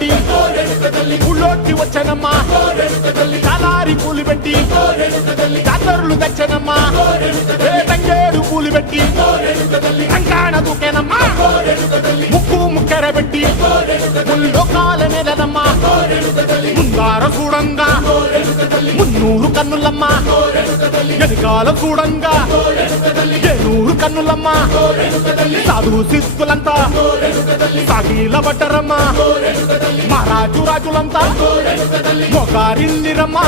పెట్టి ఊళ్ళోకి వచ్చనమ్మా చాలారి పూలు పెట్టి జాతరులు తెచ్చనమ్మా తంగేడు పూలు పెట్టి కంకాణ దూకేనమ్మా ముక్కు ముక్కెర పెట్టి ముల్లోకాల నెలనమ్మా ముందార చూడంగా మున్నూరు కన్నులమ్మా వెనకాల చూడంగా ఏనూరు కన్నులమ్మా సాధు శిస్తులంతా సాగిల పడ్డరమ్మా మహారాజు రాజులంతా మొగారిందిరమ్మా